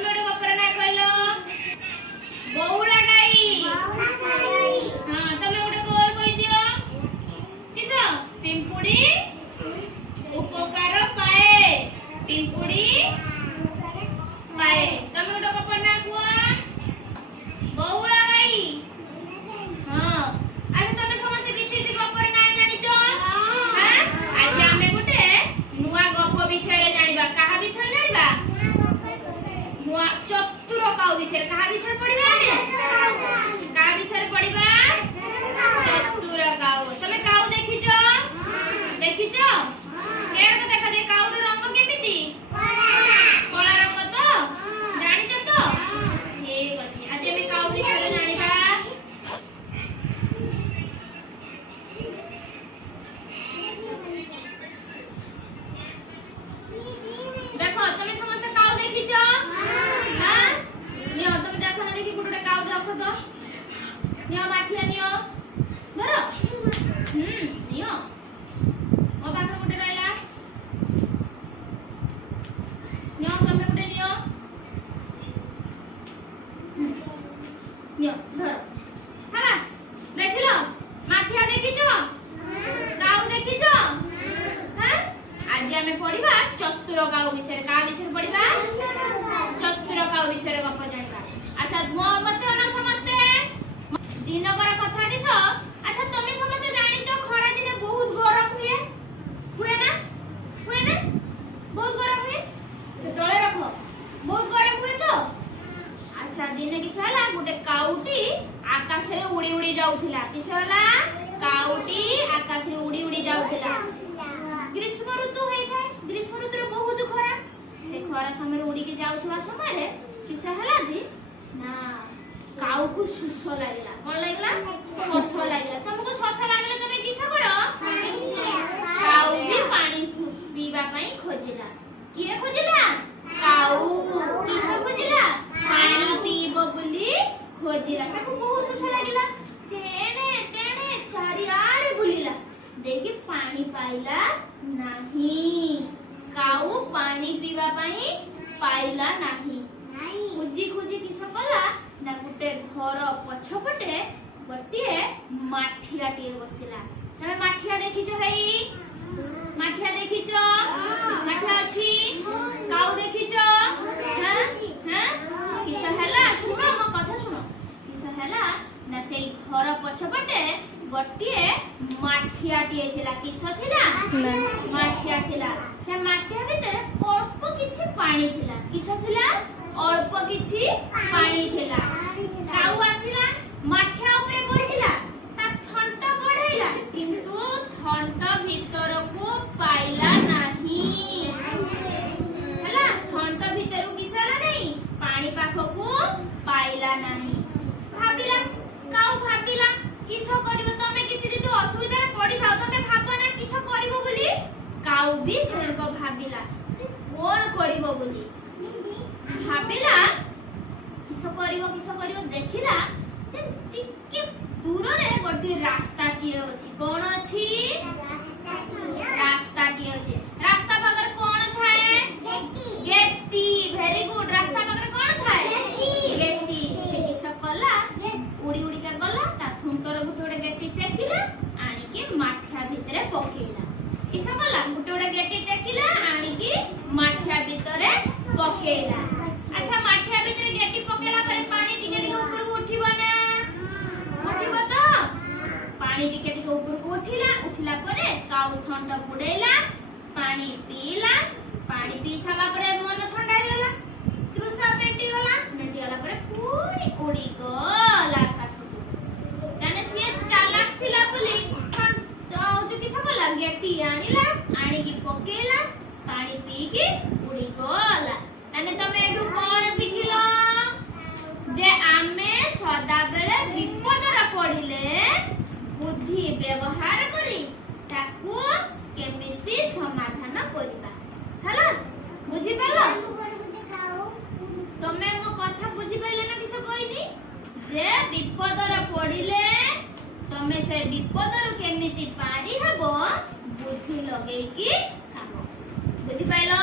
ତମେ ଗୋଟେ ଗପର ନା କହିଲ ବଉଳା ଗାଈ। ହଁ ତମେ ଗୋଟେ ଗୋଲ କହି ଦିଅ କିସ ପିମ୍ପୁଡ଼ି ଉପକାର ପାଏ। ପିମ୍ପୁଡ଼ି ପାଏ। ତମେ ଗୋଟେ ଗପର ନା କୁହ ବଉଳା ଗାଈ। ହଁ ଆଜି ତମେ ସମସ୍ତେ କିଛି କିଛି ଗପର ନା ଜାଣିଛ। ହାଁ ଆଜି ଆମେ ଗୋଟେ ନୂଆ ଗପ ବିଷୟରେ ଜାଣିବା। କାହା ବିଷୟରେ ଜାଣିବା ନୂଆ ଚତୁର କାଉ ବିଷୟରେ। କାହା ବିଷୟରେ ପଢିବା ଆମେ କାହା ବିଷୟରେ ପଢିବା ଚତୁର କାଉ। ତମେ କାଉ ଦେଖିଛ ଦେଖିଛ କେମିତି ଦେଖାଯାଏ କାଉର ରଙ୍ଗ କେମିତି କଳା ରଙ୍ଗ ତ ଜାଣିଛ ତ ଠିକ ଅଛି। ଆଜି ଆମେ କାଉ ବିଷୟରେ ଜାଣିବା। देखो तुम समस्त काउ देखिछ हां नियो तुम देखो ना देखि गुडुडे काउ देखो तो नियो माठिया नियो धरो नियो ओ पाखर गुडे रहला नियो तमे गुडे नियो नियो धरो हला देखिलो माठिया देखिछ काउ देखिछ हां आज हमें पढ़िबा चतुर काउ विषय। का विषय पढ़िबा चतुर काउ विषय गप जानिबा। अच्छा मो मते ना समस्ते दिनकर कथा निस। अच्छा तमे समस्ते जानिचो खरा दिने बहुत गरम हुए ना बहुत गरम हुए तो तळे रखो बहुत गरम हुए तो। अच्छा दिने किस हला गुटे काउटी आकाश रे उड़ी उड़ी जाउथिला। किस हला काउटी आकाश रे उड़ी उड़ी जाउथिला। ग्रीष्म ऋतु होई थाए। ग्रीष्म ऋतु रे बहुत खरा से खरा समय उड़ी के जाउथवा समय रे किस हला दी ना काउ को सुस लागला। कोन लागला शोष लागला। तुमको शोष लागला तमे किस करो काउ भी पानी पीबा पई खोजिला। किए खोजिला काउ किस खोजिला पानी पीबो बोली खोजिला। ताको बहुत शोष लागला से एने तेने चारिआडे बुलिला देखि पानी पाइला नहीं। काउ पानी पीवा पई पाइला नहीं। खुजी खुजी किस कला ना गुटे घर पछपटे गोटे माठिया टिए बसतिला। तमे माठिया देखिछो हेई माठिया देखिछो माठिया अछि काउ देखिछो हां हां किस हला सुनो म कथा सुनो किस हला ना सेई घर पछपटे गोटे माठिया टिए थिला। किस थिला माठिया थिला। से माठिया भितर अल्प किछि पानी थिला। किस थिला अल्प किछि पानी थिला। काउ आसिला माठिया ऊपर बसिला ता थंट बढाइला किंतु थंट भीतर को पाइला नाही। हला थंट भीतर को किसला नाही पानी पाखो को पाइला नाही। भाबिला काउ भाबिला किस करिवो तमे किछि जदि असुविधा पड़ी थाओ तमे भाबो ना किस करिवो बोली। काउ भी सेर को भाबिला कोन करिवो बोली भाबिला किस करिवो देखिला जे टिके दूर रे गोटी रास्ता टिए अछि। कोन अछि रास्ता टिए अछि। रास्ता पाकर कोन थाए गेटी। वेरी गुड रास्ता पाकर कोन थाए गेटी। से किस कला उड़ी उड़ी के गला ता थुंटर गुटे गुटे गेटी टेकिला आनी के माठिया भितरे पकेइला। किस कला गुटे गुटे गेटी टेकिला आनी के माठिया भितरे पकेइला। अच्छा माठिया भितरे गेटी पकेला पर पानी टिके टिके ऊपर को उठिबो ना उठिबो तो पानी टिके टिके ऊपर को उठिला परे काउ ठंडा बुडेला पानी पीला। पानी पी साला परे मन ठंडा हेला तृषा पेटी गला परे पूरी उड़ी गला आकाश को। ताने से चालाक थिला बोली जो किस कला गेटी आनिला आनी की पकेला पानी पी के उड़ी गला। ताने तमे एडू कोन सिखिलो जे आमे सदा बेले विपद रा पडिले बुद्धि व्यवहार करी ताकू केमिति समाधान करिबा। हला बुझी पालो तमे मो कथा बुझी पाइले ना किस कहिनी जे विपद रा पडिले तमे से विपद रो केमिति पारी हबो बुद्धि लगेई की काम बुझी पाइलो।